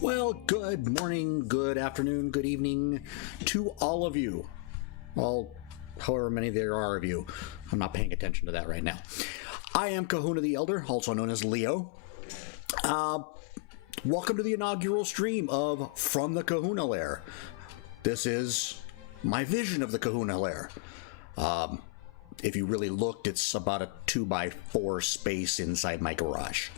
Well, good morning, good afternoon, good evening to all of you. Well, however many there are of you. I'm not paying attention to that right now. I am Kahuna the Elder, also known as Leo. Welcome to the inaugural stream of From the Kahuna Lair. This is my vision of the Kahuna Lair. If you really looked, it's about a 2x4 space inside my garage.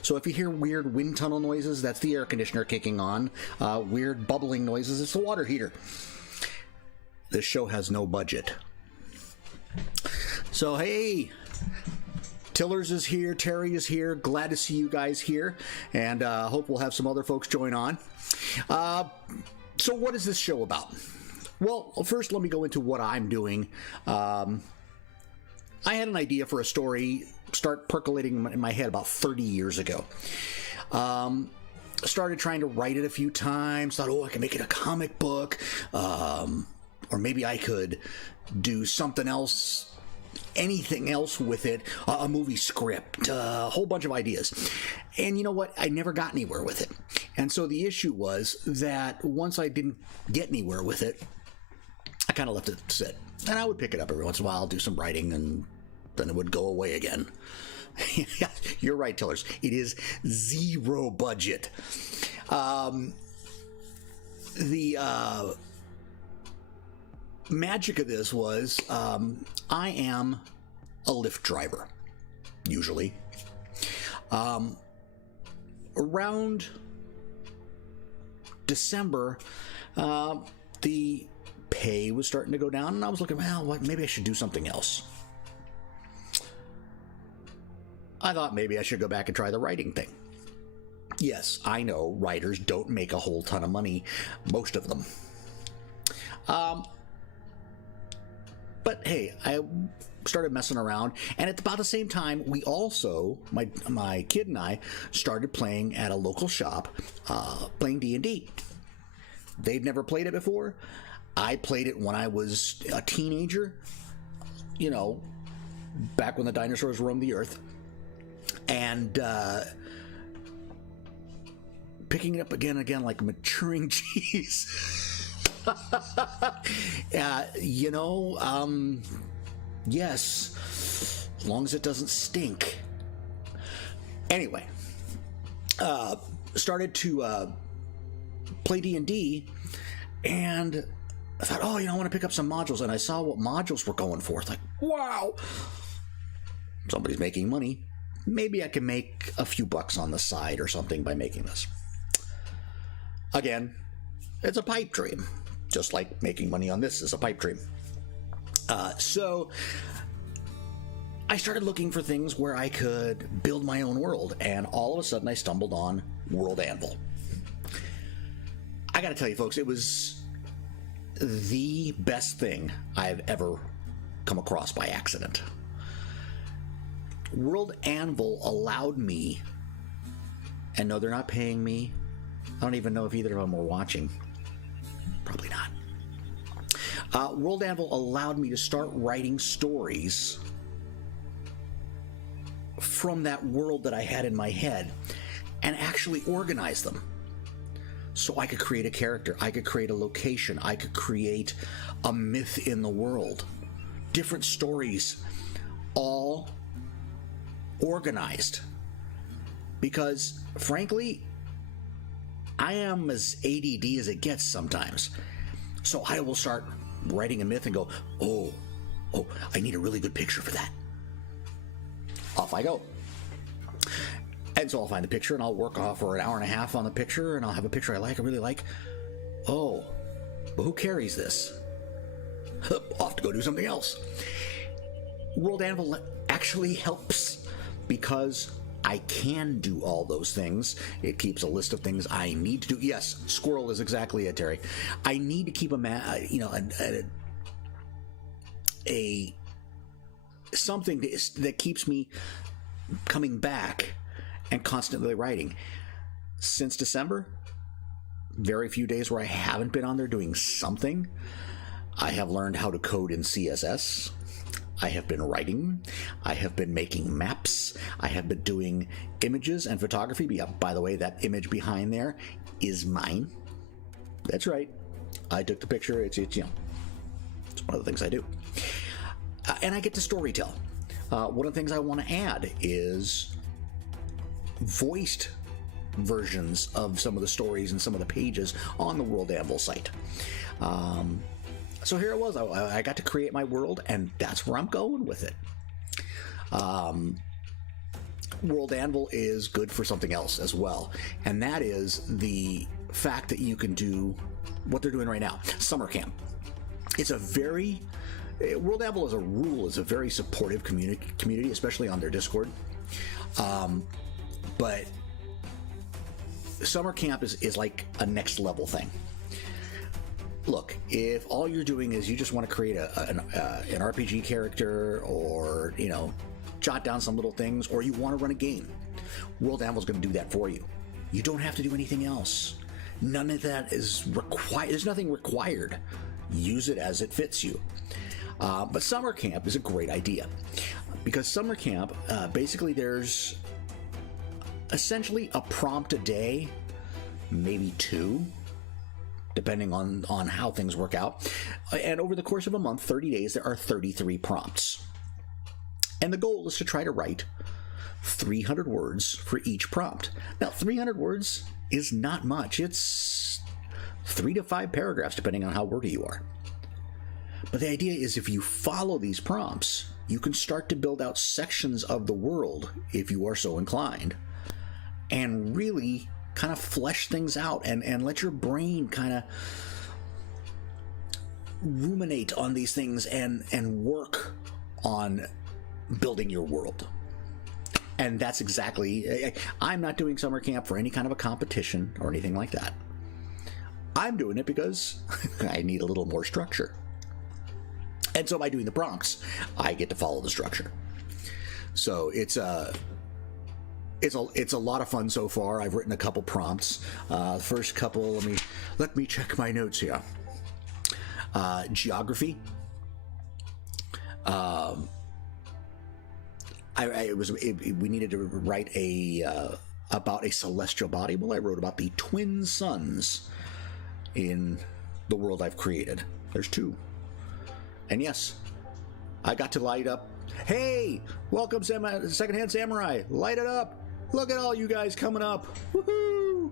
So if you hear weird wind tunnel noises, that's the air conditioner kicking on. Weird bubbling noises, it's the water heater. This show has no budget. So hey, Tillers is here, Terry is here, glad to see you guys here, and hope we'll have some other folks join on. So what is this show about? Well, first let me go into what I'm doing. I had an idea for a story start percolating in my head about 30 years ago. Started trying to write it a few times, thought, oh, I can make it a comic book, or maybe I could do something else, anything else with it, a movie script, a whole bunch of ideas. And you know what? I never got anywhere with it. And so the issue was that once I didn't get anywhere with it, I kind of left it sit. And I would pick it up every once in a while, do some writing, and then it would go away again. You're right, Tillers. It is zero budget. The magic of this was I am a Lyft driver, usually. Around December, the pay was starting to go down, and I was looking, well, what, maybe I should do something else. I thought maybe I should go back and try the writing thing. Yes, I know writers don't make a whole ton of money, most of them. But hey, I started messing around, and at about the same time, we also, my kid and I, started playing at a local shop, playing D&D. They'd never played it before. I played it when I was a teenager, you know, back when the dinosaurs roamed the earth. And picking it up again like maturing cheese. You know, yes, as long as it doesn't stink. Anyway, started to play D&D, and I thought, oh, you know, I want to pick up some modules, and I saw what modules were going for. It's like, wow, somebody's making money. Maybe I can make a few bucks on the side or something by making this. Again, it's a pipe dream, just like making money on this is a pipe dream. So I started looking for things where I could build my own world, and all of a sudden I stumbled on World Anvil. I gotta tell you folks, it was the best thing I've ever come across by accident. World Anvil allowed me, and no, they're not paying me. I don't even know if either of them were watching. Probably not. World Anvil allowed me to start writing stories from that world that I had in my head and actually organize them. So I could create a character, I could create a location, I could create a myth in the world. Different stories, all organized. Because, frankly, I am as ADD as it gets sometimes. So I will start writing a myth and go, oh, I need a really good picture for that. Off I go. And so I'll find the picture, and I'll work off for an hour and a half on the picture, and I'll have a picture I really like. Oh, but who carries this? Off to go do something else. World Anvil actually helps because I can do all those things. It keeps a list of things I need to do. Yes, squirrel is exactly it, Terry. I need to keep something that keeps me coming back and constantly writing. Since December, very few days where I haven't been on there doing something. I have learned how to code in CSS. I have been writing, I have been making maps, I have been doing images and photography. Yeah, by the way, that image behind there is mine. That's right. I took the picture. It's you know, it's one of the things I do. And I get to storytell. One of the things I want to add is voiced versions of some of the stories and some of the pages on the World Anvil site. So here it was. I got to create my world, and that's where I'm going with it. World Anvil is good for something else as well, and that is the fact that you can do what they're doing right now, summer camp. It's a very World Anvil as a rule is a very supportive community, especially on their Discord. But summer camp is like a next level thing. Look, if all you're doing is you just want to create an RPG character, or you know, jot down some little things, or you want to run a game, World Anvil is going to do that for you. You don't have to do anything else. None of that is required. There's nothing required. Use it as it fits you. But summer camp is a great idea, because summer camp, basically there's essentially a prompt a day, maybe two, depending on how things work out. And over the course of a month, 30 days, there are 33 prompts. And the goal is to try to write 300 words for each prompt. Now, 300 words is not much. It's 3 to 5 paragraphs, depending on how wordy you are. But the idea is, if you follow these prompts, you can start to build out sections of the world, if you are so inclined, and really kind of flesh things out and let your brain kind of ruminate on these things and work on building your world. And that's exactly, I'm not doing summer camp for any kind of a competition or anything like that. I'm doing it because I need a little more structure. And so by doing the prompts, I get to follow the structure. So it's a lot of fun so far. I've written a couple prompts. First couple, let me check my notes here. Geography. We needed to write about a celestial body. Well, I wrote about the twin suns in the world I've created. There's 2. And yes, I got to light up. Hey, welcome, Secondhand Samurai. Light it up. Look at all you guys coming up. Woohoo!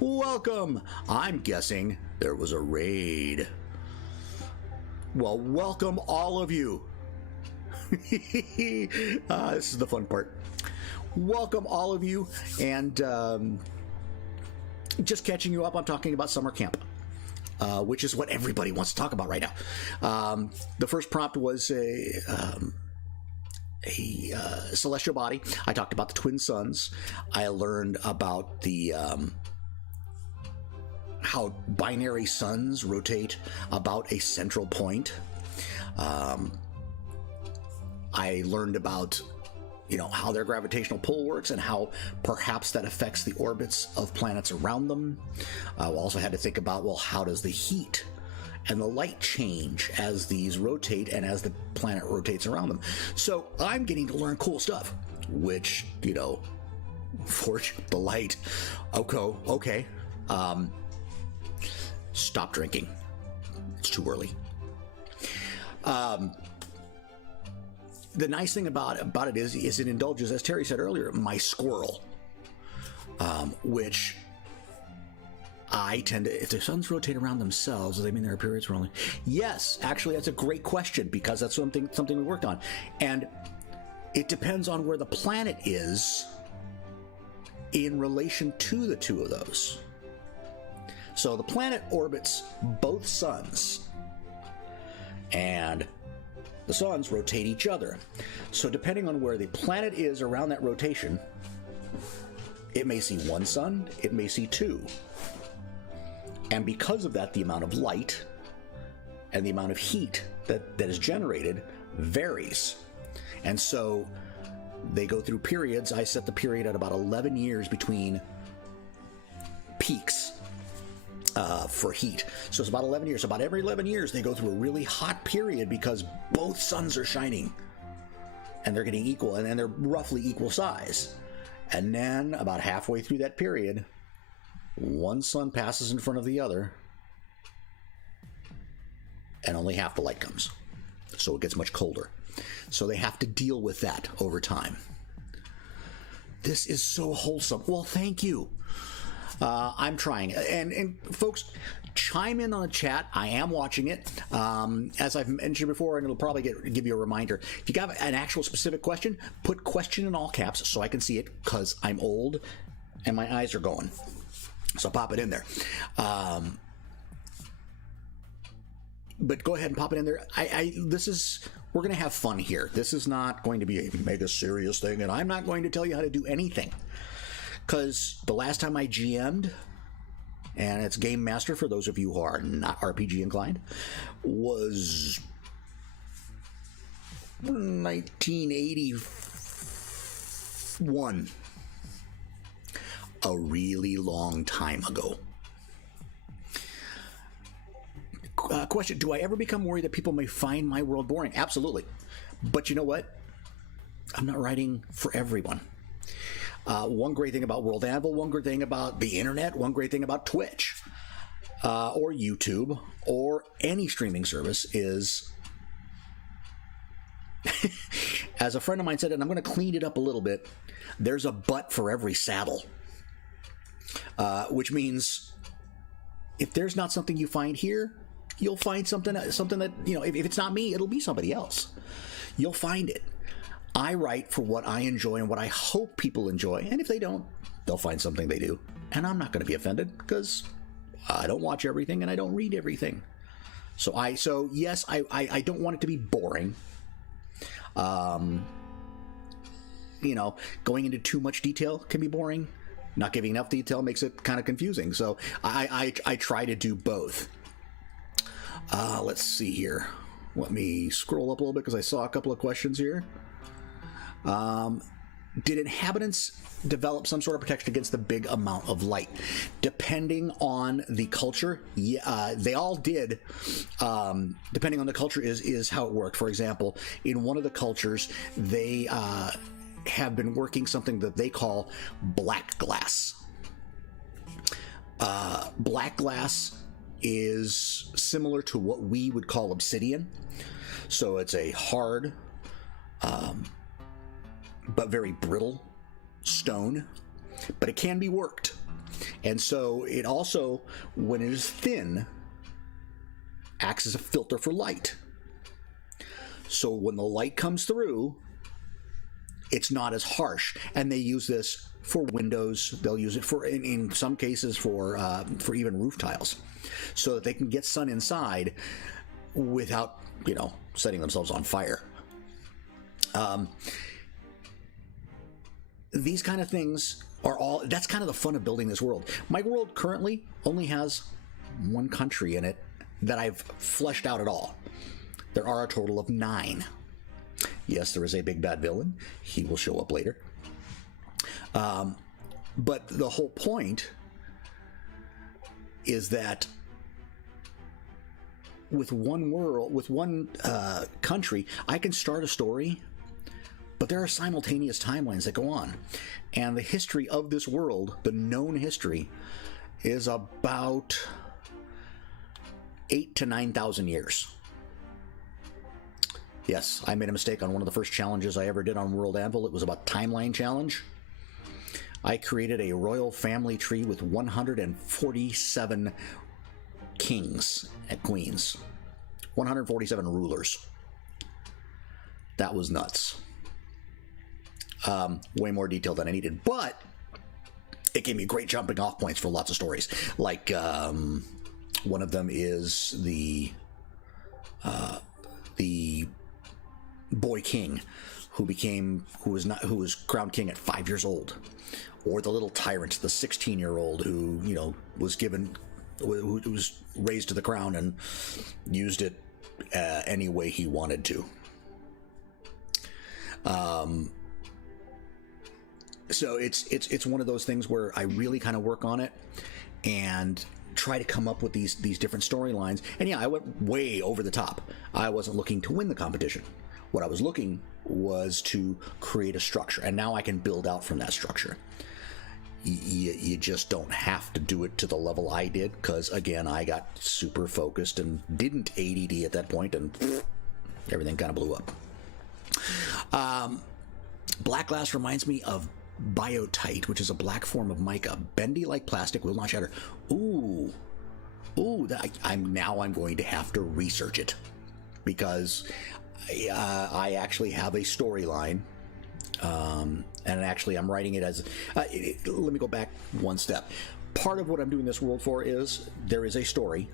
Welcome. I'm guessing there was a raid. Well, welcome all of you. This is the fun part. Welcome all of you, and just catching you up, I'm talking about summer camp, which is what everybody wants to talk about right now. The first prompt was a celestial body. I talked about the twin suns. I learned about the how binary suns rotate about a central point. I learned about, you know, how their gravitational pull works and how perhaps that affects the orbits of planets around them. I also had to think about, well, how does the heat and the light change as these rotate and as the planet rotates around them? So I'm getting to learn cool stuff, which, you know, forge the light. Okay. Stop drinking. It's too early. The nice thing about it is it indulges, as Terry said earlier, my squirrel, which I tend to, if the suns rotate around themselves, does that mean there are periods where only? Yes, actually, that's a great question, because that's something we worked on. And it depends on where the planet is in relation to the two of those. So the planet orbits both suns, and the suns rotate each other. So depending on where the planet is around that rotation, it may see one sun, it may see 2. And because of that, the amount of light and the amount of heat that is generated varies. And so they go through periods. I set the period at about 11 years between peaks. for heat. So it's about 11 years. About every 11 years, they go through a really hot period because both suns are shining. And they're getting equal, and they're roughly equal size. And then, about halfway through that period, one sun passes in front of the other, and only half the light comes. So it gets much colder. So they have to deal with that over time. This is so wholesome. Well, thank you. I'm trying. And folks, chime in on the chat. I am watching it. As I've mentioned before, and it'll probably give you a reminder. If you got an actual specific question, put question in all caps so I can see it, because I'm old and my eyes are going. So pop it in there. But go ahead and pop it in there. We're going to have fun here. This is not going to be a mega serious thing, and I'm not going to tell you how to do anything. Because the last time I GM'd, and it's Game Master for those of you who are not RPG inclined, was 1981. A really long time ago. Question, do I ever become worried that people may find my world boring? Absolutely. But you know what? I'm not writing for everyone. One great thing about World Anvil, one great thing about the internet, one great thing about Twitch or YouTube or any streaming service is, as a friend of mine said, and I'm going to clean it up a little bit, there's a butt for every saddle. Which means if there's not something you find here, you'll find something that, you know, if it's not me, it'll be somebody else. You'll find it. I write for what I enjoy and what I hope people enjoy. And if they don't, they'll find something they do. And I'm not going to be offended because I don't watch everything and I don't read everything. So yes, I don't want it to be boring. You know, going into too much detail can be boring. Not giving enough detail makes it kind of confusing. So I try to do both. Let's see here. Let me scroll up a little bit because I saw a couple of questions here. Did inhabitants develop some sort of protection against the big amount of light? Depending on the culture, yeah, they all did. Depending on the culture is how it worked. For example, in one of the cultures, they have been working something that they call black glass. Black glass is similar to what we would call obsidian. So it's a hard, but very brittle stone, but it can be worked. And so it also, when it is thin, acts as a filter for light. So when the light comes through, it's not as harsh. And they use this for windows. They'll use it for, in some cases, for even roof tiles, so that they can get sun inside without, you know, setting themselves on fire. These kind of things are all, that's kind of the fun of building this world. My world currently only has one country in it that I've fleshed out at all. There are a total of 9. Yes, there is a big bad villain. He will show up later. But the whole point is that with one world, with one country, I can start a story, but there are simultaneous timelines that go on. And the history of this world, the known history, is about 8,000 to 9,000 years. Yes, I made a mistake on one of the first challenges I ever did on World Anvil. It was about timeline challenge. I created a royal family tree with 147 kings and queens. 147 rulers. That was nuts. Way more detail than I needed, but it gave me great jumping off points for lots of stories. Like, one of them is the boy king who was crowned king at 5 years old, or the little tyrant, the 16-year-old who, you know, was raised to the crown and used it any way he wanted to. So it's one of those things where I really kind of work on it, and try to come up with these different storylines. And yeah, I went way over the top. I wasn't looking to win the competition. What I was looking was to create a structure, and now I can build out from that structure. You just don't have to do it to the level I did, because again, I got super focused and didn't ADD at that point, and everything kind of blew up. Black glass reminds me of biotite, which is a black form of mica, bendy like plastic, will not shatter. Ooh, I'm going to have to research it, because I actually have a storyline, and actually I'm writing it as let me go back one step. Part of what I'm doing this world for is there is a story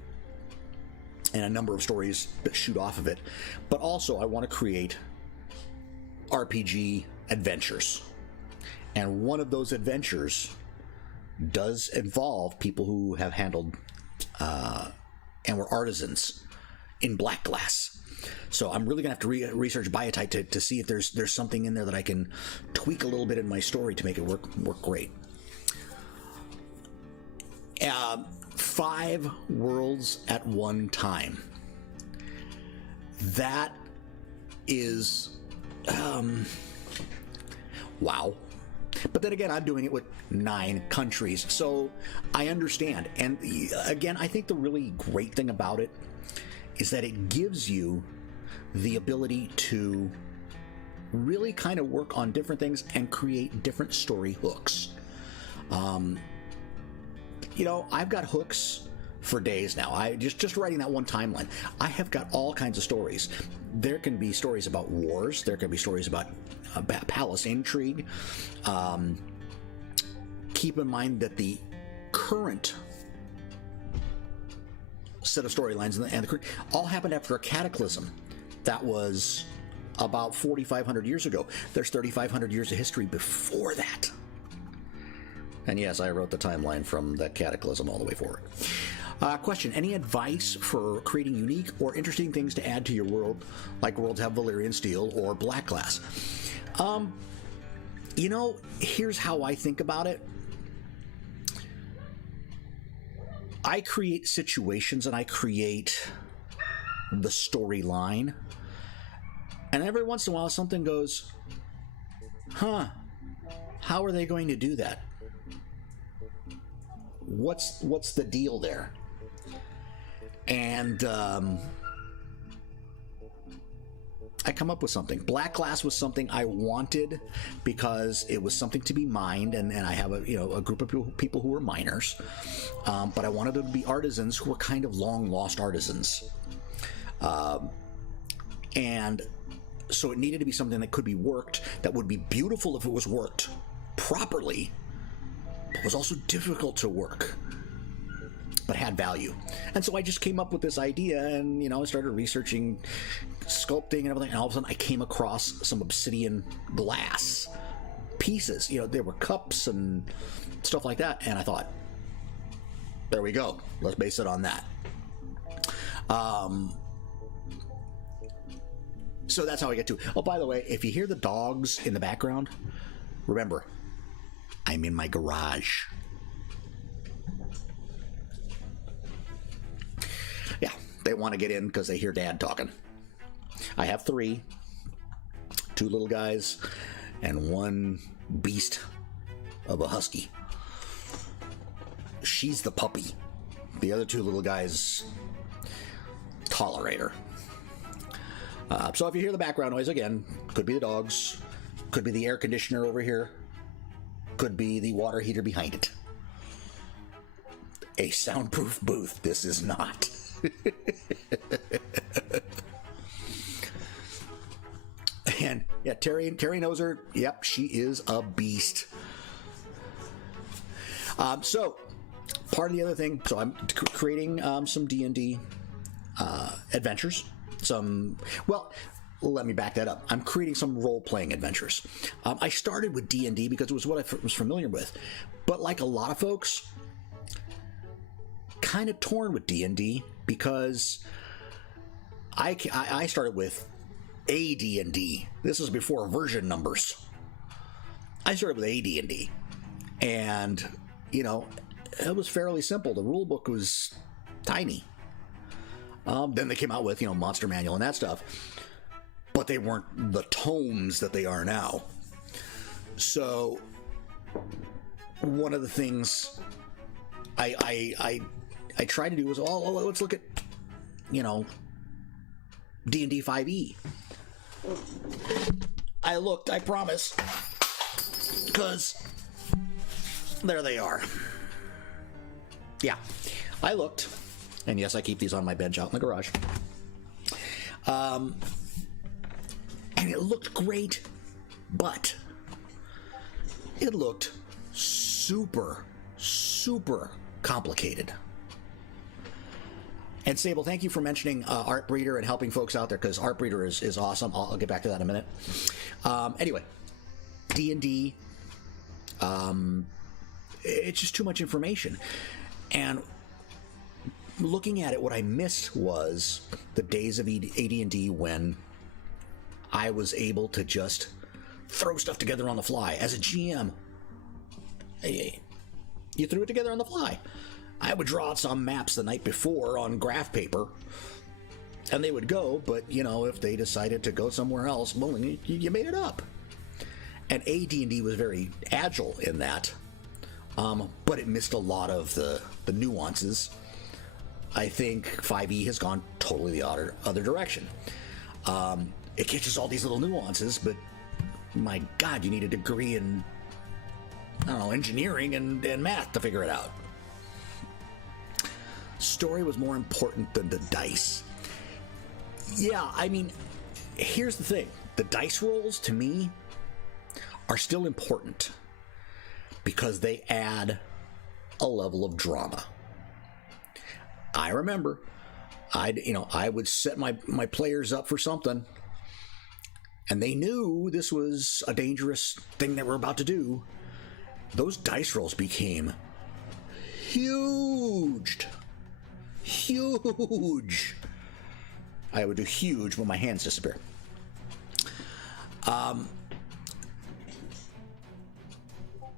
and a number of stories that shoot off of it, but also I want to create RPG adventures, and one of those adventures does involve people who have handled and were artisans in black glass. So I'm really gonna have to research biotite to see if there's something in there that I can tweak a little bit in my story to make it work great. 5 worlds at one time. That is wow. But then again, I'm doing it with 9 countries, so I understand. And again, I think the really great thing about it is that it gives you the ability to really kind of work on different things and create different story hooks. You know, I've got hooks for days now. I just writing that one timeline, I have got all kinds of stories. There can be stories about wars. There can be stories about palace intrigue. Keep in mind that the current set of storylines and the current all happened after a cataclysm that was about 4,500 years ago. There's 3,500 years of history before that. And yes, I wrote the timeline from that cataclysm all the way forward. Question: any advice for creating unique or interesting things to add to your world, like worlds have Valyrian steel or black glass? You know, here's how I think about it. I create situations and I create the storyline, and every once in a while something goes, huh, how are they going to do that? What's the deal there? And I come up with something. Black glass was something I wanted because it was something to be mined, and I have a group of people who are miners, but I wanted them to be artisans who were kind of long lost artisans, and so it needed to be something that could be worked, that would be beautiful if it was worked properly, but was also difficult to work, but had value. And so I just came up with this idea, and I started researching sculpting and everything, and all of a sudden I came across some obsidian glass pieces. There were cups and stuff like that, and I thought, there we go, let's base it on that. So that's how I get to. Oh, by the way, if you hear the dogs in the background, remember, I'm in my garage. Yeah, they want to get in because they hear Dad talking. I have 3, 2 little guys, and 1 beast of a husky. She's the puppy. The other 2 little guys tolerate her. So if you hear the background noise, again, could be the dogs, could be the air conditioner over here, could be the water heater behind it. A soundproof booth, this is not. And yeah, Terry knows her. Yep, she is a beast. So part of the other thing, so I'm creating some D&D adventures. Let me back that up. I'm creating some role-playing adventures. I started with D&D because it was what I was familiar with, but like a lot of folks, kind of torn with D&D because I started with AD&D. This is before version numbers. I started with AD&D, and it was fairly simple. The rule book was tiny. Then they came out with, Monster Manual and that stuff. But they weren't the tomes that they are now. So, one of the things I tried to do was, let's look at, D&D 5e. I looked, I promise, because there they are. Yeah, I looked, and yes, I keep these on my bench out in the garage. And it looked great, but it looked super, super complicated. And Sable, thank you for mentioning Art Breeder and helping folks out there, because Art Breeder is awesome. I'll get back to that in a minute. Anyway, D&D, it's just too much information. And looking at it, what I missed was the days of AD&D when I was able to just throw stuff together on the fly. As a GM, you threw it together on the fly. I would draw out some maps the night before on graph paper, and they would go, but, if they decided to go somewhere else, well, you made it up. And AD&D was very agile in that, but it missed a lot of the nuances. I think 5e has gone totally the other direction. It catches all these little nuances, but my God, you need a degree in, engineering and math to figure it out. Story was more important than the dice. Yeah, here's the thing. The dice rolls, to me, are still important because they add a level of drama. I remember I would set my players up for something, and they knew this was a dangerous thing that we're about to do. Those dice rolls became huge. I would do huge when my hands disappear.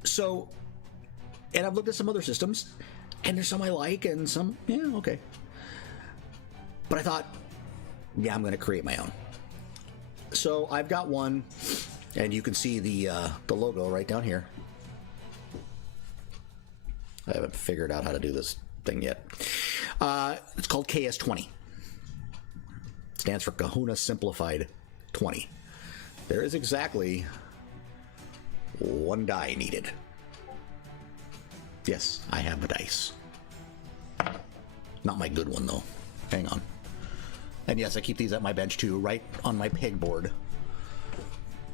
So, and I've looked at some other systems, and there's some I like and some, okay. But I thought, I'm going to create my own. So I've got one, and you can see the logo right down here. I haven't figured out how to do this thing yet. It's called KS20. Stands for Kahuna Simplified 20. There is exactly one die needed. Yes, I have a dice. Not my good one, though. Hang on. And yes, I keep these at my bench, too, right on my pegboard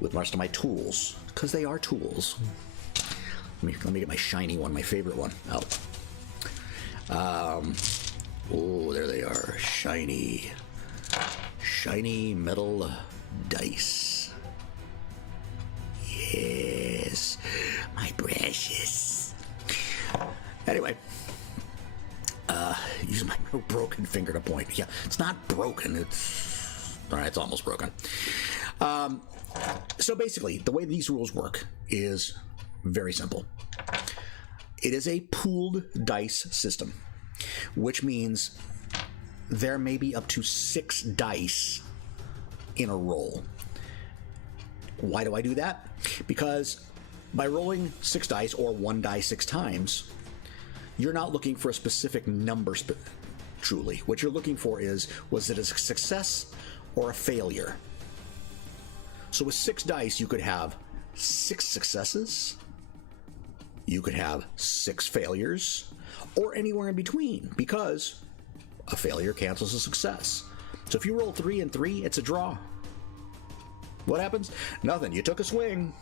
with most of my tools, because they are tools. Let me get my shiny one, my favorite one, out. Oh, there they are. Shiny metal dice. Yes, my precious. Anyway, use my broken finger to point. Yeah, it's not broken. It's all right. It's almost broken. So basically, the way these rules work is very simple. It is a pooled dice system, which means there may be up to 6 dice in a roll. Why do I do that? Because by rolling 6 dice or 1 die 6 times, you're not looking for a specific number truly. What you're looking for is, was it a success or a failure? So with 6 dice, you could have 6 successes, you could have 6 failures, or anywhere in between, because a failure cancels a success. So if you roll 3 and 3, it's a draw. What happens? Nothing. You took a swing,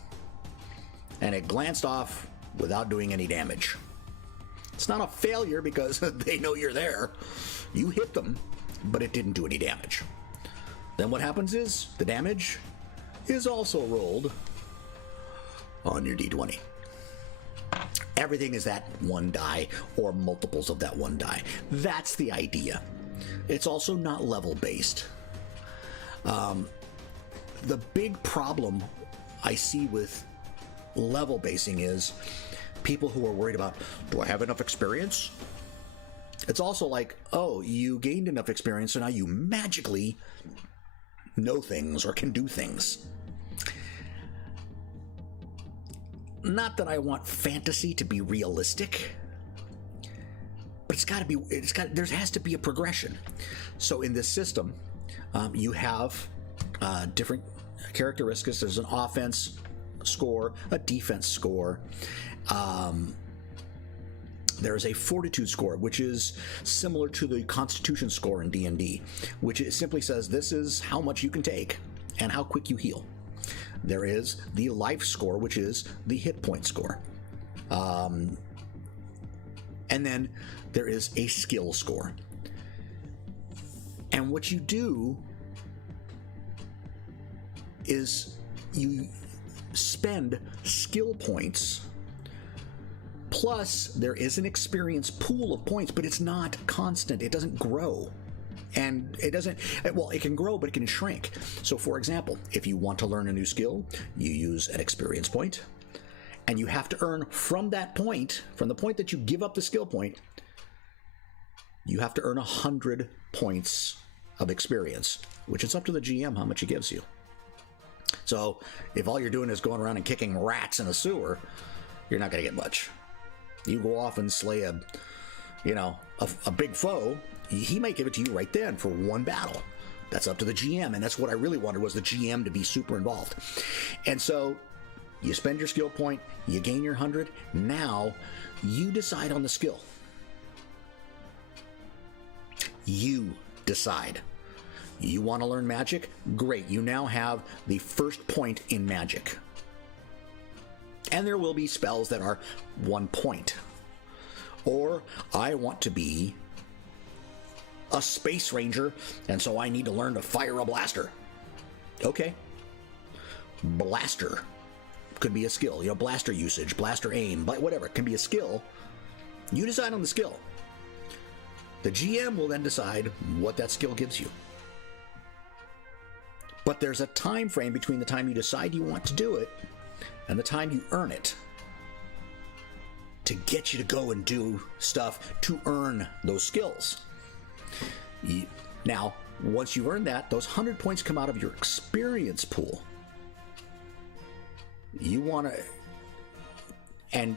and it glanced off without doing any damage. It's not a failure because they know you're there. You hit them, but it didn't do any damage. Then what happens is the damage is also rolled on your D20. Everything is that 1 die or multiples of that 1 die. That's the idea. It's also not level based. The big problem I see with level basing is people who are worried about, do I have enough experience? It's also like, oh, you gained enough experience, so now you magically know things or can do things. Not that I want fantasy to be realistic, but there has to be a progression. So in this system, you have different characteristics. There's an offense score, a defense score. There's a fortitude score, which is similar to the constitution score in D&D, which it simply says this is how much you can take and how quick you heal. There is the life score, which is the hit point score. And then there is a skill score. And what you do is you spend skill points, plus there is an experience pool of points, but it's not constant. It doesn't grow. And it doesn't, well, it can grow, but it can shrink. So for example, if you want to learn a new skill, you use an experience point, and you have to earn from that point, from the point that you give up the skill point, you have to earn 100 points of experience, which is up to the GM how much he gives you. So if all you're doing is going around and kicking rats in a sewer, you're not going to get much. You go off and slay a big foe, he might give it to you right then for one battle. That's up to the GM, and that's what I really wanted, was the GM to be super involved. And so you spend your skill point, you gain your 100, now you decide on the skill. You decide. You want to learn magic? Great, you now have the first point in magic. And there will be spells that are 1 point. Or, I want to be a space ranger, and so I need to learn to fire a blaster. Okay. Blaster could be a skill. Blaster usage, blaster aim, but whatever. It can be a skill. You decide on the skill. The GM will then decide what that skill gives you. But there's a time frame between the time you decide you want to do it and the time you earn it, to get you to go and do stuff to earn those skills. Now, once you earn that, those 100 points come out of your experience pool. You want to, and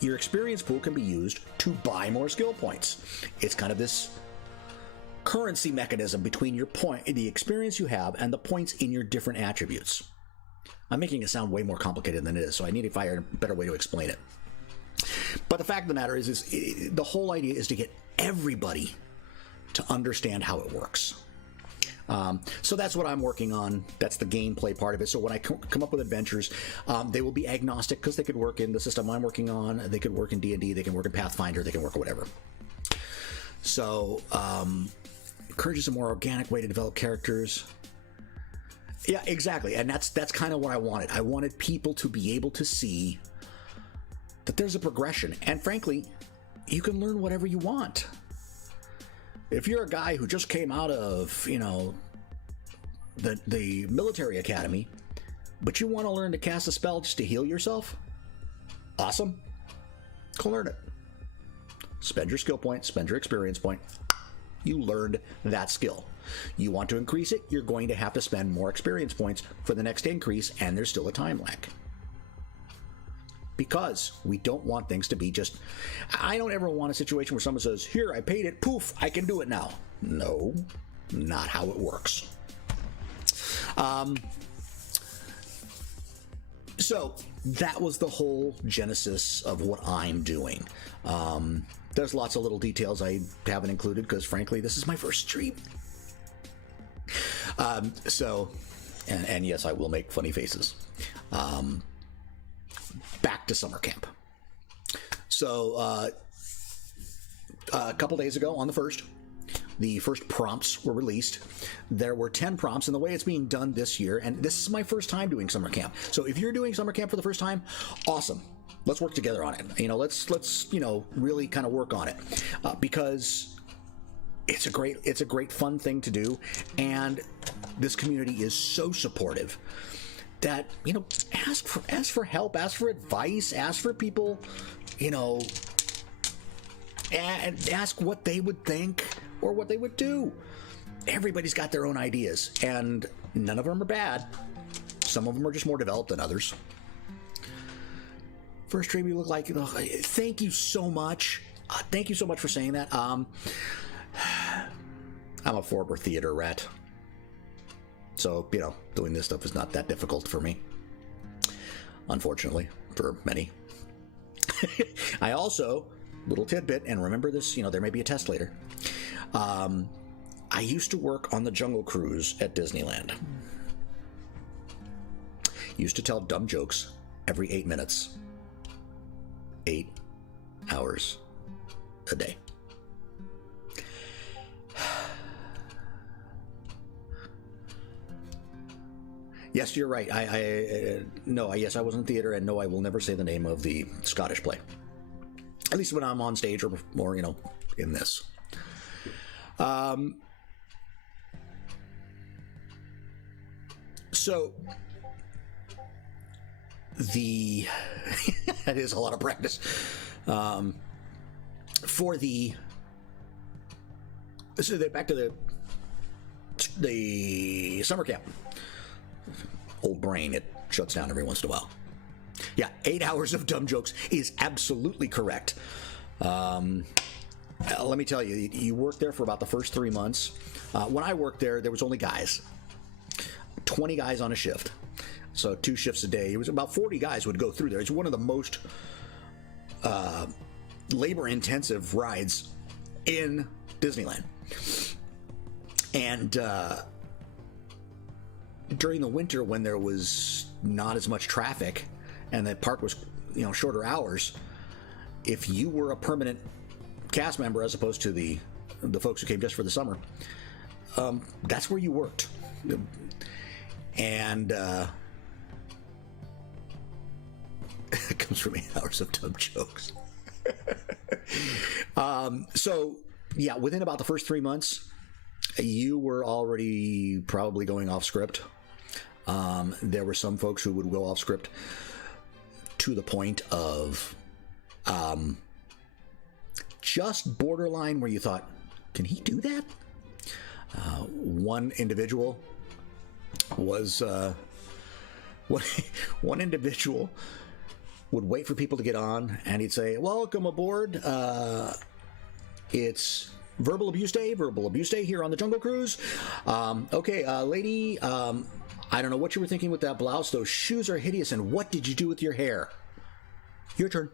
your experience pool can be used to buy more skill points. It's kind of this currency mechanism between your point, the experience you have, and the points in your different attributes. I'm making it sound way more complicated than it is, so I need to find a better way to explain it. But the fact of the matter is the whole idea is to get everybody to understand how it works. So that's what I'm working on. That's the gameplay part of it. So when I come up with adventures, they will be agnostic, because they could work in the system I'm working on. They could work in D&D. They can work in Pathfinder. They can work whatever. So encourages a more organic way to develop characters. Yeah, exactly. And that's kind of what I wanted. I wanted people to be able to see that there's a progression. And frankly, you can learn whatever you want. If you're a guy who just came out of, the military academy, but you want to learn to cast a spell just to heal yourself, awesome. Go learn it. Spend your skill point, spend your experience point. You learned that skill. You want to increase it, you're going to have to spend more experience points for the next increase, and there's still a time lag. Because we don't want things to be just... I don't ever want a situation where someone says, here, I paid it, poof, I can do it now. No, not how it works. So that was the whole genesis of what I'm doing. There's lots of little details I haven't included because, frankly, this is my first stream. And yes, I will make funny faces. Back to summer camp. So a couple days ago, on the 1st, the first prompts were released. There were 10 prompts, and the way it's being done this year, and this is my first time doing summer camp. So if you're doing summer camp for the first time, awesome. Let's work together on it. Let's really kind of work on it, because it's a great fun thing to do, and this community is so supportive that ask for help, ask for advice, ask for people you know, and ask what they would think or what they would do. Everybody's got their own ideas, and none of them are bad. Some of them are just more developed than others. First stream, you look like, thank you so much. Thank you so much for saying that. I'm a former theater rat. So, you know, doing this stuff is not that difficult for me. Unfortunately, for many. I also, little tidbit, and remember this, you know, there may be a test later. I used to work on the Jungle Cruise at Disneyland. Used to tell dumb jokes every 8 minutes. 8 hours a day. Yes, you're right. Yes, I was in theater, and no, I will never say the name of the Scottish play. At least when I'm on stage or you know, in this. So that is a lot of practice. Back to the summer camp. Old brain, it shuts down every once in a while. Yeah, 8 hours of dumb jokes is absolutely correct. Let me tell you, you work there for about the first 3 months. When I worked there was only guys. 20 guys on a shift. So 2 shifts a day. It was about 40 guys would go through there. It's one of the most labor-intensive rides in Disneyland. And during the winter, when there was not as much traffic and the park was, you know, shorter hours, if you were a permanent cast member as opposed to the folks who came just for the summer, that's where you worked. And it comes from 8 hours of dumb jokes. So yeah, within about the first 3 months, you were already probably going off script. There were some folks who would go off script to the point of just borderline where you thought, can he do that? One individual was one individual would wait for people to get on, and he'd say, "Welcome aboard. It's Verbal Abuse Day here on the Jungle Cruise. Okay, lady, I don't know what you were thinking with that blouse. Those shoes are hideous, and what did you do with your hair? Your turn."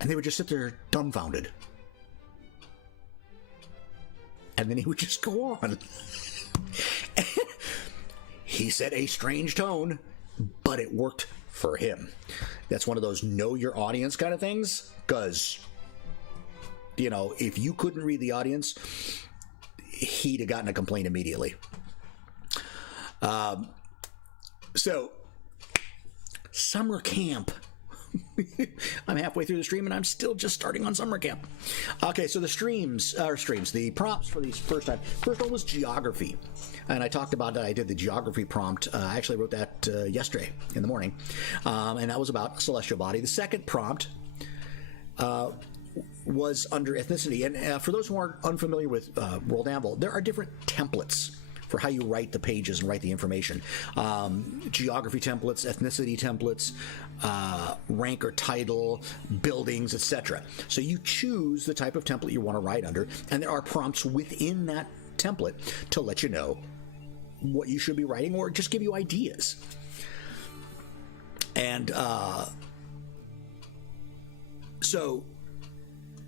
And they would just sit there dumbfounded. And then he would just go on. He said a strange tone, but it worked for him. That's one of those know your audience kind of things, because, you know, if you couldn't read the audience, he'd have gotten a complaint immediately. So, summer camp. I'm halfway through the stream and I'm still just starting on summer camp. Okay, so the prompts for these first one was geography. And I talked about that. I did the geography prompt. I actually wrote that yesterday in the morning. And that was about celestial body. The second prompt was under ethnicity. And for those who aren't unfamiliar with World Anvil, there are different templates for how you write the pages and write the information. Geography templates, ethnicity templates, rank or title, buildings, etc. So you choose the type of template you want to write under, and there are prompts within that template to let you know what you should be writing or just give you ideas. And so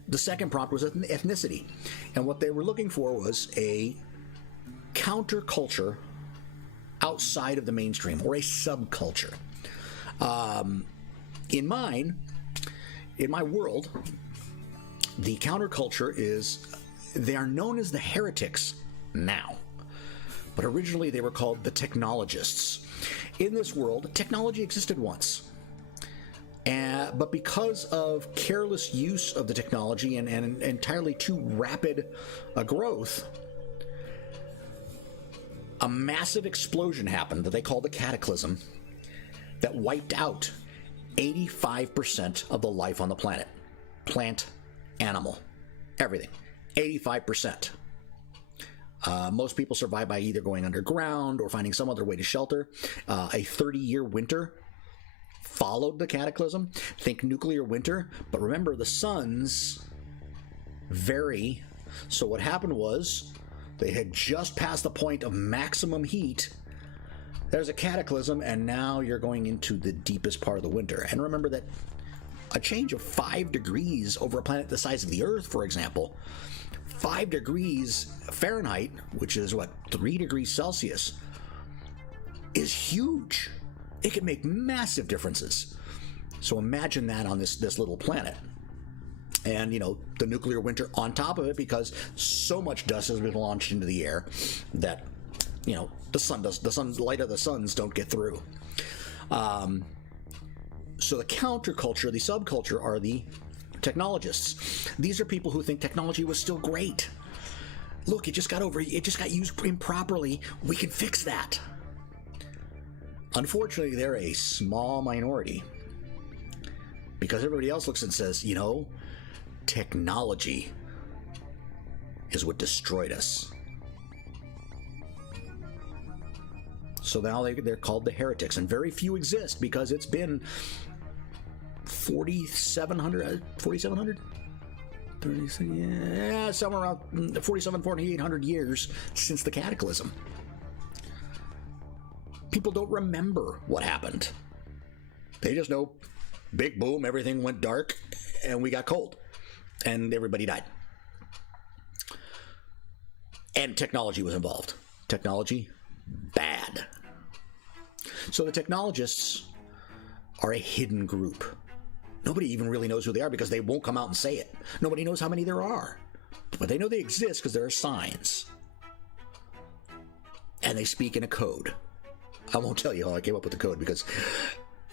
the second prompt was ethnicity. And what they were looking for was a counterculture outside of the mainstream, or a subculture. In my world, the counterculture is, they are known as the heretics now, but originally they were called the technologists. In this world, technology existed once. But because of careless use of the technology and entirely too rapid a growth, a massive explosion happened that they call the cataclysm that wiped out 85% of the life on the planet. Plant, animal, everything. 85%. Most people survive by either going underground or finding some other way to shelter. A 30-year winter followed the cataclysm. Think nuclear winter, but remember the suns vary. So what happened was they had just passed the point of maximum heat. There's a cataclysm, and now you're going into the deepest part of the winter. And remember that a change of 5 degrees over a planet the size of the Earth, for example, 5 degrees Fahrenheit, which is what, 3 degrees Celsius, is huge. It can make massive differences. So imagine that on this little planet. And, you know, the nuclear winter on top of it, because so much dust has been launched into the air that, you know, the light of the suns don't get through. So the counterculture, the subculture, are the technologists. These are people who think technology was still great. Look, it just got used improperly. We can fix that. Unfortunately, they're a small minority, because everybody else looks and says, you know, technology is what destroyed us. So now they're called the heretics, and very few exist because it's been 4,700, yeah, somewhere around 4,800 years since the cataclysm. People don't remember what happened. They just know, big boom, everything went dark, and we got cold, and everybody died. And technology was involved. Technology, bad. So the technologists are a hidden group. Nobody even really knows who they are because they won't come out and say it. Nobody knows how many there are. But they know they exist because there are signs. And they speak in a code. I won't tell you how I came up with the code because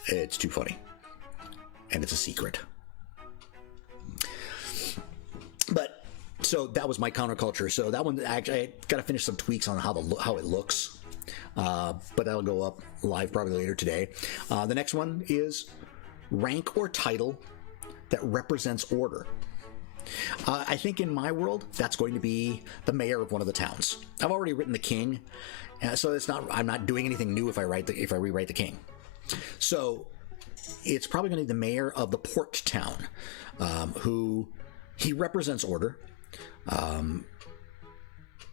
it's too funny. And it's a secret. But, so that was my counterculture. So that one, actually, I got to finish some tweaks on how it looks. But that'll go up live probably later today. The next one is rank or title that represents order. I think in my world, that's going to be the mayor of one of the towns. I've already written the king, so it's not. I'm not doing anything new if I rewrite the king. So it's probably going to be the mayor of the port town, who he represents order.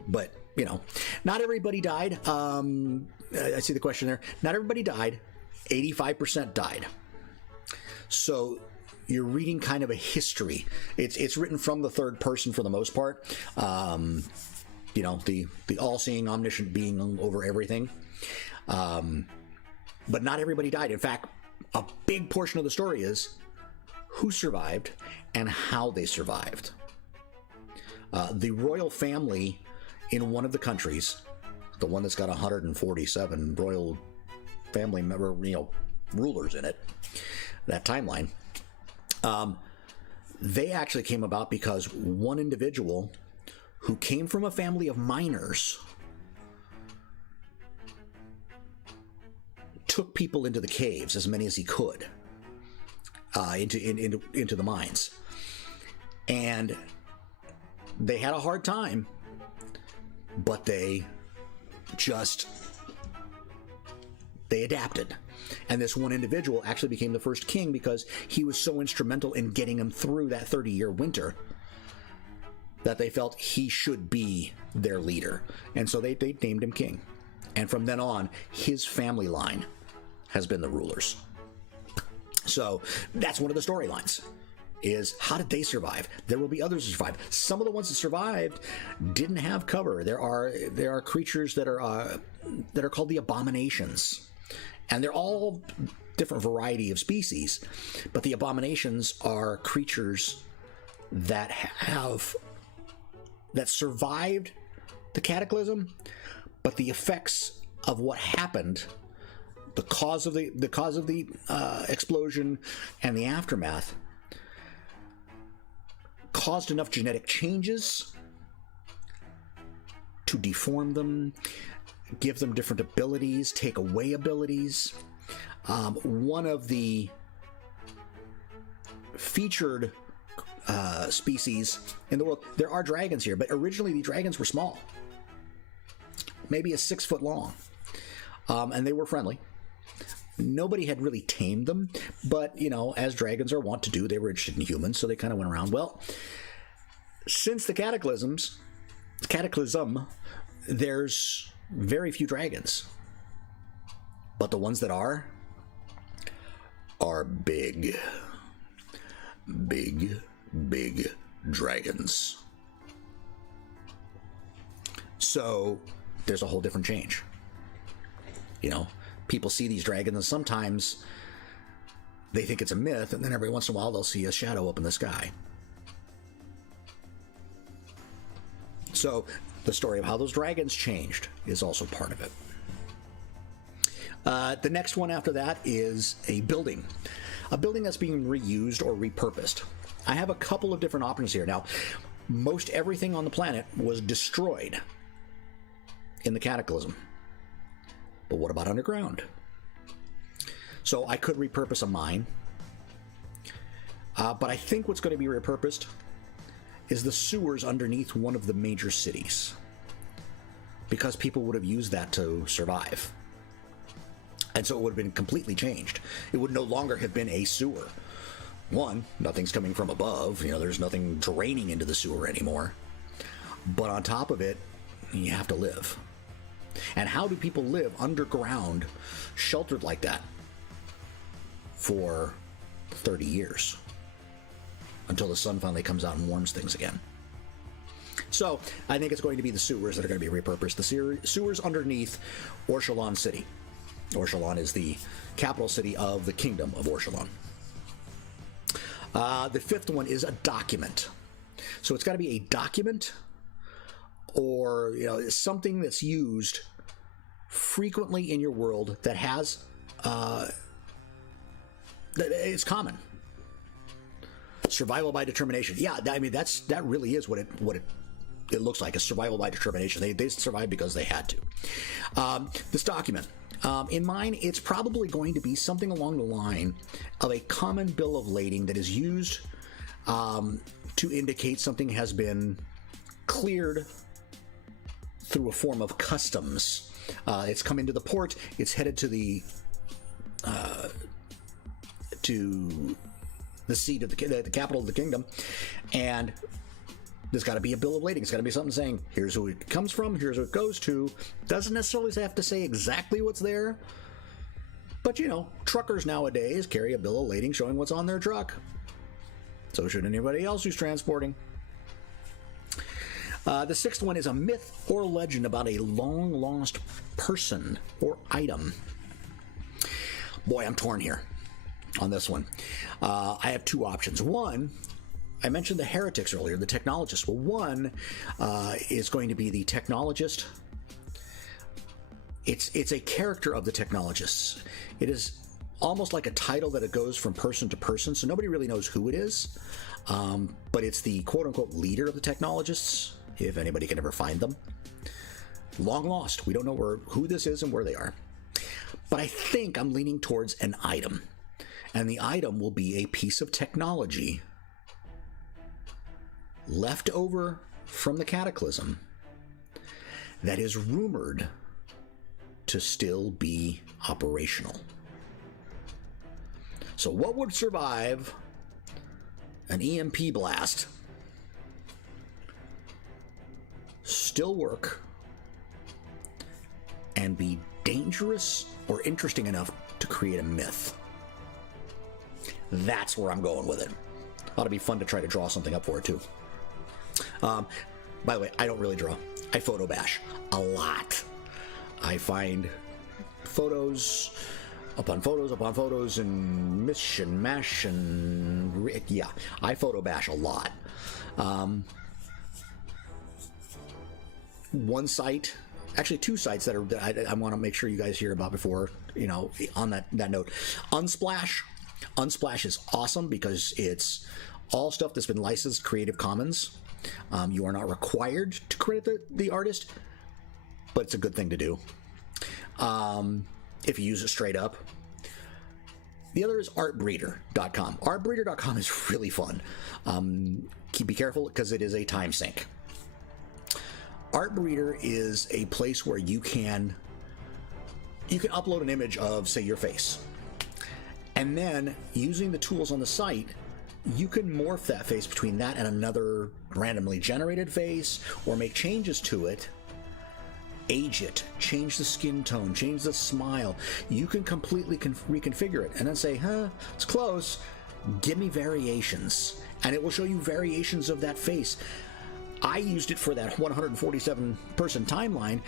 But you know, not everybody died. I see the question there. Not everybody died. 85% died. So you're reading kind of a history. It's written from the third person for the most part. You know, the all-seeing, omniscient being over everything. But not everybody died. In fact, a big portion of the story is who survived and how they survived. The royal family in one of the countries, the one that's got 147 royal family member, rulers in it, that timeline, they actually came about because one individual who came from a family of miners took people into the caves, as many as he could, into the mines, and they had a hard time, but they adapted. And this one individual actually became the first king because he was so instrumental in getting them through that 30-year winter that they felt he should be their leader. And so they named him king. And from then on, his family line has been the rulers. So that's one of the storylines, is how did they survive? There will be others who survive. Some of the ones that survived didn't have cover. There are creatures that are called the abominations. And they're all different variety of species, but the abominations are creatures that survived the cataclysm, but the effects of what happened, the cause of the explosion and the aftermath, caused enough genetic changes to deform them, give them different abilities, take away abilities. One of the featured species in the world. There are dragons here, but originally the dragons were small, maybe a 6 foot long, and they were friendly. Nobody had really tamed them, but, you know, as dragons are wont to do, they were interested in humans, so they kind of went around. Well, since the cataclysm, there's very few dragons. But the ones that are big. Big, big dragons. So there's a whole different change. You know, people see these dragons, and sometimes they think it's a myth, and then every once in a while they'll see a shadow up in the sky. So the story of how those dragons changed is also part of it. The next one after that is a building that's being reused or repurposed. I have a couple of different options here. Now, most everything on the planet was destroyed in the cataclysm. But what about underground? So I could repurpose a mine. But I think what's going to be repurposed is the sewers underneath one of the major cities, because people would have used that to survive. And so it would have been completely changed. It would no longer have been a sewer. One, nothing's coming from above. You know, there's nothing draining into the sewer anymore. But on top of it, you have to live. And how do people live underground, sheltered like that, for 30 years? Until the sun finally comes out and warms things again. So I think it's going to be the sewers that are going to be repurposed. The sewers underneath Orshalon City. Orshalon is the capital city of the Kingdom of Orshalon. The fifth one is a document. So it's got to be a document, or, you know, something that's used frequently in your world that has that it's common. Survival by determination. Yeah, I mean that really is what it looks like, a survival by determination. They survived because they had to. This document. In mine, it's probably going to be something along the line of a common bill of lading that is used to indicate something has been cleared through a form of customs. It's come into the port. It's headed to the seat of the capital of the kingdom, and there's got to be a bill of lading. It's got to be something saying, here's who it comes from, here's who it goes to. Doesn't necessarily have to say exactly what's there, but, you know, truckers nowadays carry a bill of lading showing what's on their truck. So should anybody else who's transporting. The sixth one is a myth or legend about a long-lost person or item. Boy, I'm torn here on this one. I have two options. One, I mentioned the heretics earlier, the technologists. Well, one is going to be the technologist. It's a character of the technologists. It is almost like a title that it goes from person to person, so nobody really knows who it is. But it's the quote-unquote leader of the technologists, if anybody can ever find them. Long lost. We don't know who this is and where they are. But I think I'm leaning towards an item. And the item will be a piece of technology left over from the cataclysm that is rumored to still be operational. So what would survive an EMP blast, still work, and be dangerous or interesting enough to create a myth? That's where I'm going with it. Ought to be fun to try to draw something up for it too. By the way, I don't really draw. I photo bash a lot. I find photos upon photos and mish and mash and yeah, I photo bash a lot. One site, actually two sites that I want to make sure you guys hear about before, you know, on that note. Unsplash. Unsplash is awesome because it's all stuff that's been licensed Creative Commons. You are not required to credit the artist, but it's a good thing to do if you use it straight up. The other is artbreeder.com. Artbreeder.com is really fun. Be careful because it is a time sink. Artbreeder is a place where you can upload an image of, say, your face. And then, using the tools on the site, you can morph that face between that and another randomly generated face, or make changes to it, age it, change the skin tone, change the smile. You can completely reconfigure it and then say, it's close, give me variations. And it will show you variations of that face. I used it for that 147 person timeline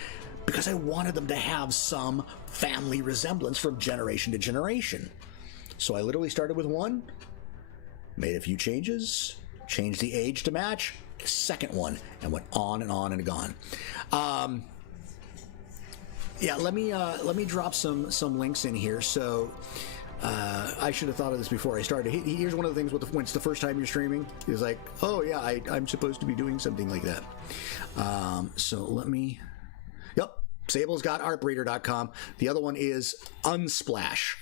because I wanted them to have some family resemblance from generation to generation. So I literally started with one, made a few changes, changed the age to match, second one, and went on and on and on. Yeah, let me drop some links in here. So I should have thought of this before I started. Here's one of the things when it's the first time you're streaming, is like, oh yeah, I'm supposed to be doing something like that. So let me. Yep, Sable's got artbreeder.com. The other one is Unsplash,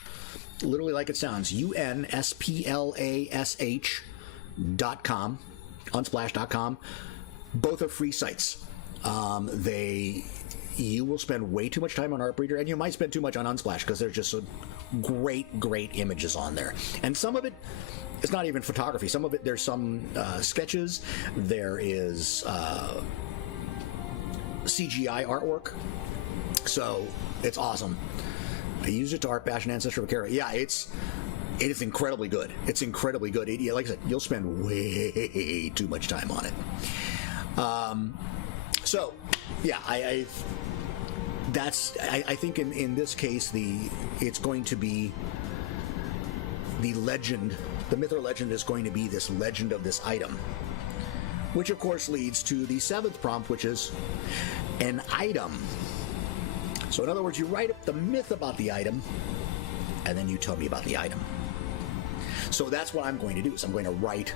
literally like it sounds, UNSPLASH.com, Unsplash.com. Both are free sites. You will spend way too much time on Artbreeder, and you might spend too much on Unsplash because there's just some great images on there. And some of it is not even photography. Some of it, there's some sketches. There is CGI artwork. So it's awesome. I used it to art bash an ancestor of a carrot. Yeah, it is incredibly good. It's incredibly good. Like I said, you'll spend way too much time on it. So, yeah, I think in this case it's going to be the legend. The myth or legend is going to be this legend of this item, which of course leads to the seventh prompt, which is an item. So in other words, you write up the myth about the item, and then you tell me about the item. So that's what I'm going to do. Is I'm going to write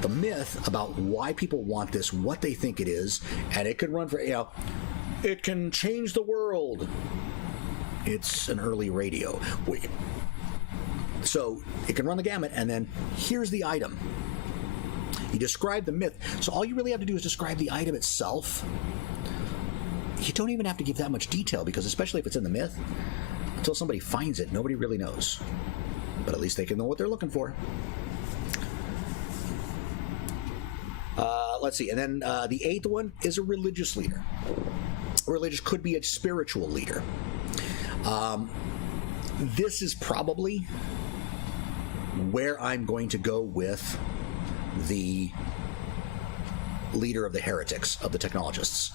the myth about why people want this, what they think it is, and it can run for, it can change the world. It's an early radio. So it can run the gamut, and then here's the item. You describe the myth. So all you really have to do is describe the item itself. You don't even have to give that much detail, because especially if it's in the myth, until somebody finds it, nobody really knows. But at least they can know what they're looking for. Let's see. And then the eighth one is a religious leader. Religious could be a spiritual leader. This is probably where I'm going to go with the leader of the heretics, of the technologists.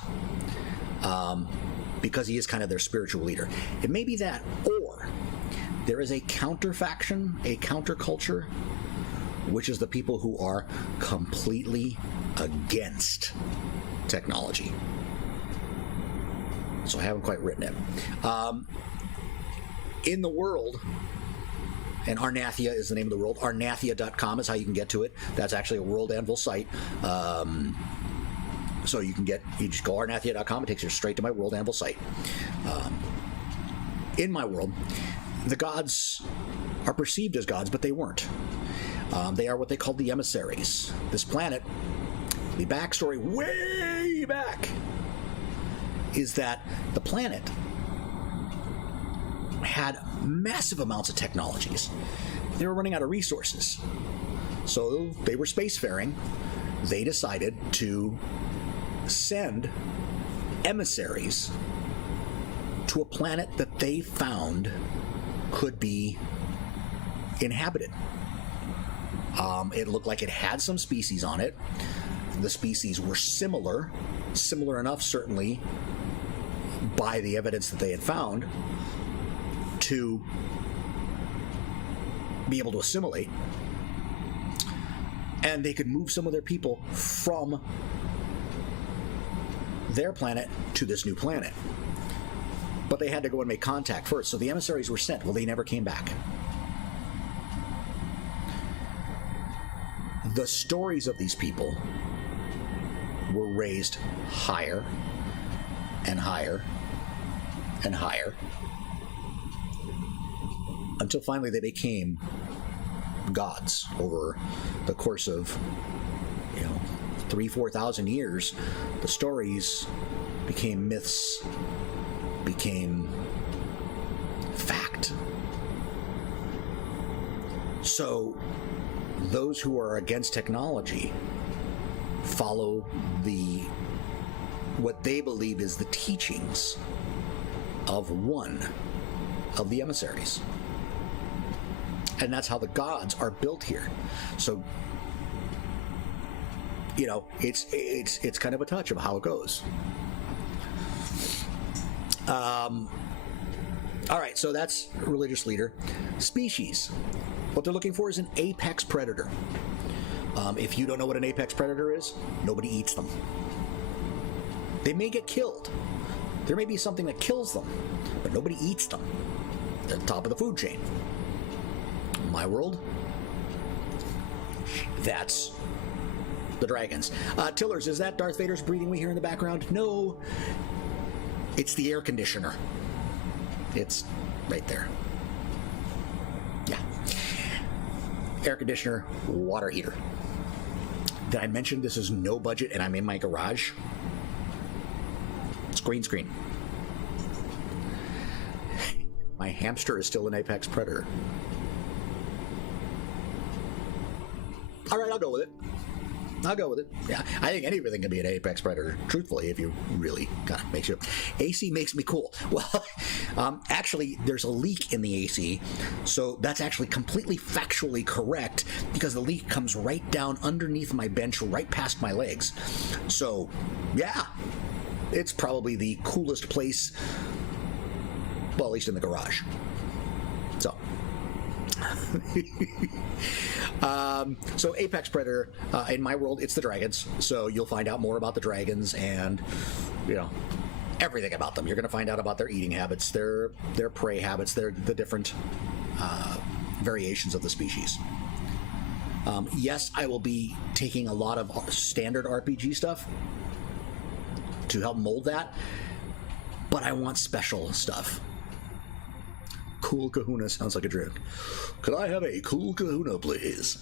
Because he is kind of their spiritual leader. It may be that, or there is a counter faction, a counter culture, which is the people who are completely against technology. So I haven't quite written it. In the world, and Arnathia is the name of the world, Arnathia.com is how you can get to it. That's actually a World Anvil site. So you just go Arnathia.com, it takes you straight to my World Anvil site. In my world, the gods are perceived as gods, but they weren't. They are what they called the emissaries. This planet, the backstory way back, is that the planet had massive amounts of technologies. They were running out of resources. So they were spacefaring. They decided to send emissaries to a planet that they found could be inhabited. It looked like it had some species on it. The species were similar enough, certainly, by the evidence that they had found, to be able to assimilate. And they could move some of their people from their planet to this new planet. But they had to go and make contact first. So the emissaries were sent. Well, they never came back. The stories of these people were raised higher and higher and higher until finally they became gods over the course of 3,000-4,000 years. The stories became myths, became fact. So those who are against technology follow what they believe is the teachings of one of the emissaries. And that's how the gods are built here. So, it's kind of a touch of how it goes. All right, so that's religious leader. Species. What they're looking for is an apex predator. If you don't know what an apex predator is, nobody eats them. They may get killed. There may be something that kills them, but nobody eats them. They're at the top of the food chain. In my world, that's the dragons. Tillers, is that Darth Vader's breathing we hear in the background? No, it's the air conditioner. It's right there. Yeah. Air conditioner, water heater. Did I mention this is no budget and I'm in my garage? It's green screen. My hamster is still an apex predator. All right, I'll go with it. Yeah, I think anything can be an apex predator, truthfully, if you really kind of make sure. AC makes me cool. Well, actually, there's a leak in the AC, so that's actually completely factually correct because the leak comes right down underneath my bench, right past my legs. So, yeah, it's probably the coolest place, well, at least in the garage. So... so apex predator, in my world, it's the dragons. So you'll find out more about the dragons and everything about them. You're going to find out about their eating habits, their prey habits, the different variations of the species. Yes, I will be taking a lot of standard RPG stuff to help mold that, but I want special stuff. Cool Kahuna sounds like a drink. Could I have a cool Kahuna, please?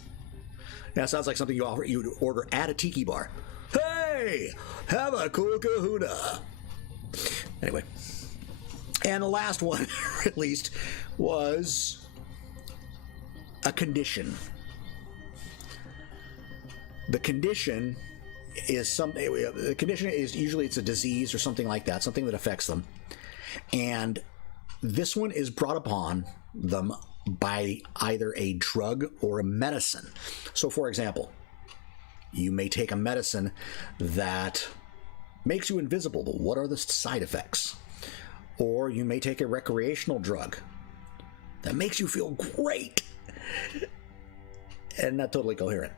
Yeah, sounds like something you'd order at a tiki bar. Hey, have a cool Kahuna. Anyway, and the last one, at least, was a condition. The condition is something. The condition is usually it's a disease or something like that, something that affects them, and this one is brought upon them by either a drug or a medicine. So, for example, you may take a medicine that makes you invisible, but what are the side effects? Or you may take a recreational drug that makes you feel great and not totally coherent.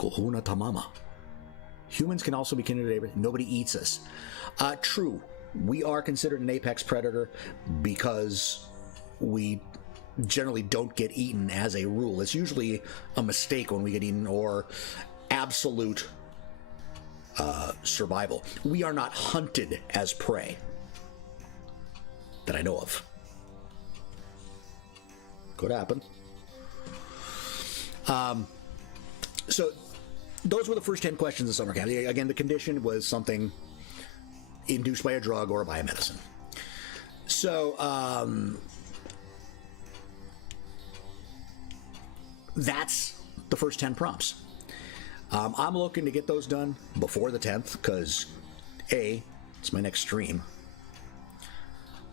Kahuna Tamama. Humans can also be considered, nobody eats us. True. We are considered an apex predator because we generally don't get eaten as a rule. It's usually a mistake when we get eaten or absolute survival. We are not hunted as prey that I know of. Could happen. So those were the first 10 questions of summer camp. Again, the condition was something induced by a drug or by a medicine. So, that's the first 10 prompts. I'm looking to get those done before the 10th because, A, it's my next stream.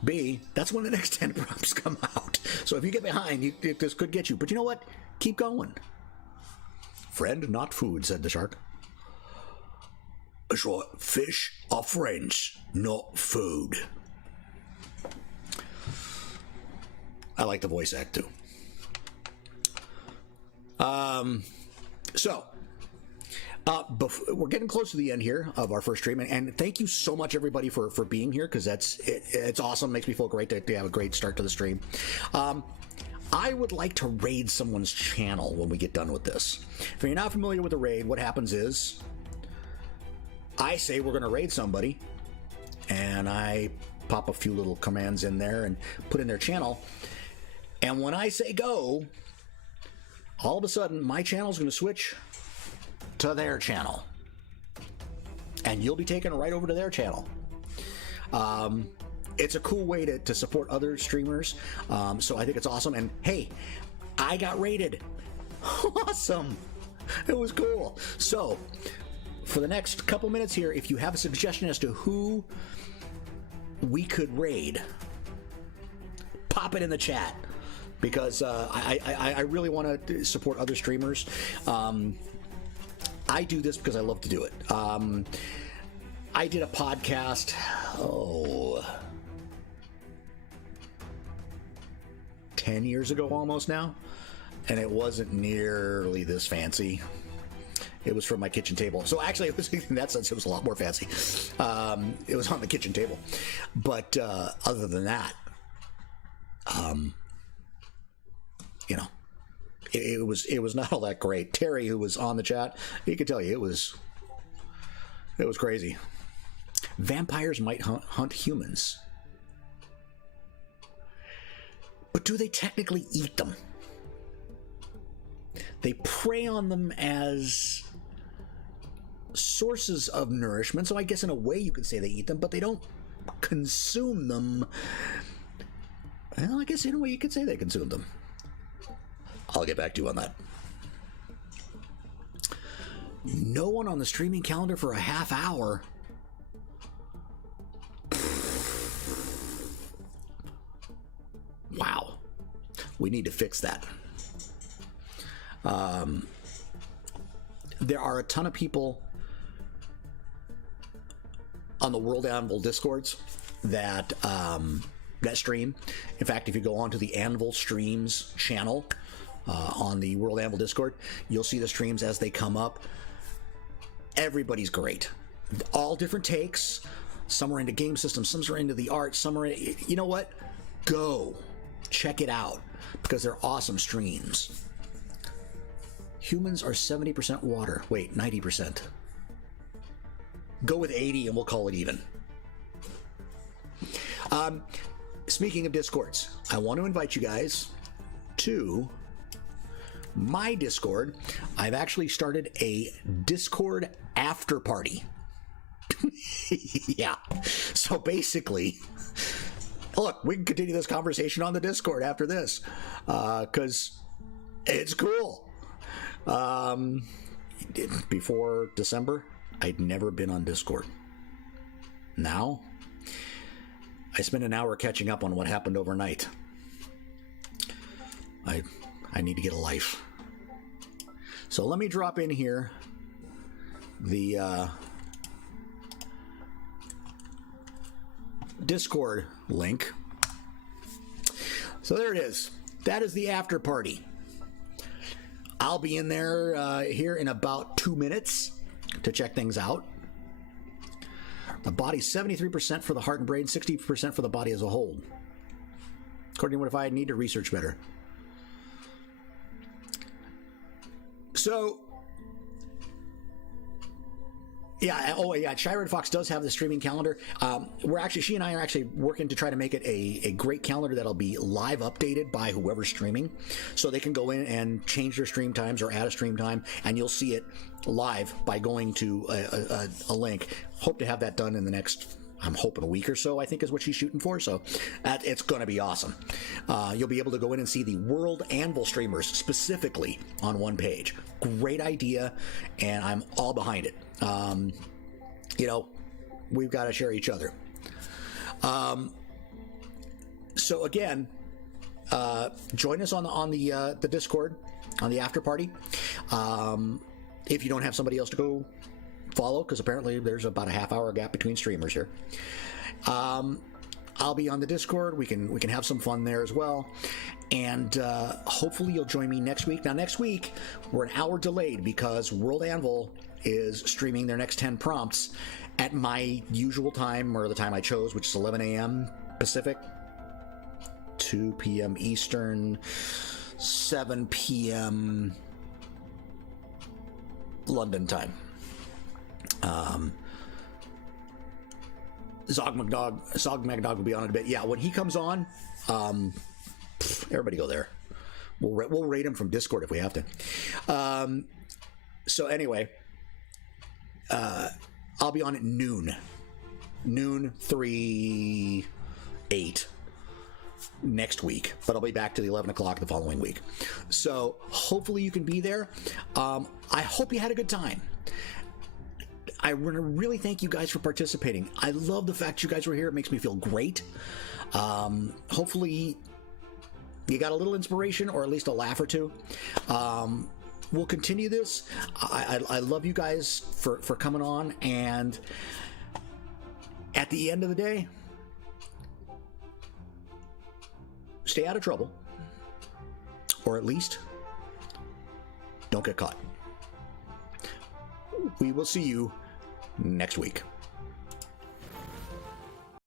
B, that's when the next 10 prompts come out. So if you get behind, this could get you. But you know what? Keep going. Friend, not food, said the shark. That's right. Fish are friends, not food. I like the voice act too. We're getting close to the end here of our first stream, and thank you so much, everybody, for being here because it's awesome. Makes me feel great to have a great start to the stream. I would like to raid someone's channel when we get done with this. If you're not familiar with the raid, what happens is I say we're going to raid somebody, and I pop a few little commands in there and put in their channel. And when I say go, all of a sudden my channel is going to switch to their channel. And you'll be taken right over to their channel. It's a cool way to support other streamers. So I think it's awesome. And hey, I got rated. Awesome. It was cool. So for the next couple minutes here, if you have a suggestion as to who we could raid, pop it in the chat, because I really want to support other streamers. I do this because I love to do it. I did a podcast 10 years ago almost now, and it wasn't nearly this fancy. It was from my kitchen table. So actually, it was, in that sense, it was a lot more fancy. It was on the kitchen table. But other than that, you know, it was not all that great. Terry, who was on the chat, he could tell you it was crazy. Vampires might hunt humans. But do they technically eat them? They prey on them as sources of nourishment, so I guess in a way you could say they eat them, but they don't consume them. Well, I guess in a way you could say they consume them. I'll get back to you on that. No one on the streaming calendar for a half hour. Wow. We need to fix that. There are a ton of people on the World Anvil Discords that stream. In fact, if you go onto the Anvil Streams channel on the World Anvil Discord, you'll see the streams as they come up. Everybody's great. All different takes. Some are into game systems, some are into the art, some are, you know what? Go. Check it out, because they're awesome streams. Humans are 70% water. Wait, 90%. Go with 80 and we'll call it even. Speaking of Discords, I want to invite you guys to my Discord. I've actually started a Discord after party. Yeah. So basically, look, we can continue this conversation on the Discord after this, because it's cool. Before December, I'd never been on Discord. Now, I spend an hour catching up on what happened overnight. I need to get a life. So let me drop in here the Discord link. So there it is. That is the after party. I'll be in there here in about 2 minutes to check things out. The body's 73% for the heart and brain, 60% for the body as a whole. According to what if I need to research better. So, yeah, oh yeah, Shyred Fox does have the streaming calendar. She and I are actually working to try to make it a great calendar that'll be live updated by whoever's streaming, so they can go in and change their stream times or add a stream time, and you'll see it live by going to a link. Hope to have that done in the next, I'm hoping, a week or so, I think is what she's shooting for. So it's going to be awesome. You'll be able to go in and see the World Anvil streamers specifically on one page. Great idea, and I'm all behind it. You know, we've got to share each other. So again, join us on the Discord, on the after party. If you don't have somebody else to go follow, because apparently there's about a half-hour gap between streamers here. I'll be on the Discord. We can have some fun there as well, and hopefully you'll join me next week. Now, next week we're an hour delayed because World Anvil is streaming their next 10 prompts at my usual time, or the time I chose, which is 11 a.m. Pacific, 2 p.m. Eastern, 7 p.m. London time. Zog Magdog will be on in a bit. Yeah, when he comes on, everybody go there. We'll rate him from Discord if we have to. So anyway, I'll be on at noon, 3, 8 next week, but I'll be back to the 11 o'clock the following week. So hopefully you can be there. I hope you had a good time. I want to really thank you guys for participating. I love the fact you guys were here. It makes me feel great. Hopefully you got a little inspiration or at least a laugh or two. We'll continue this. I love you guys for coming on, and at the end of the day, stay out of trouble, or at least don't get caught. We will see you next week.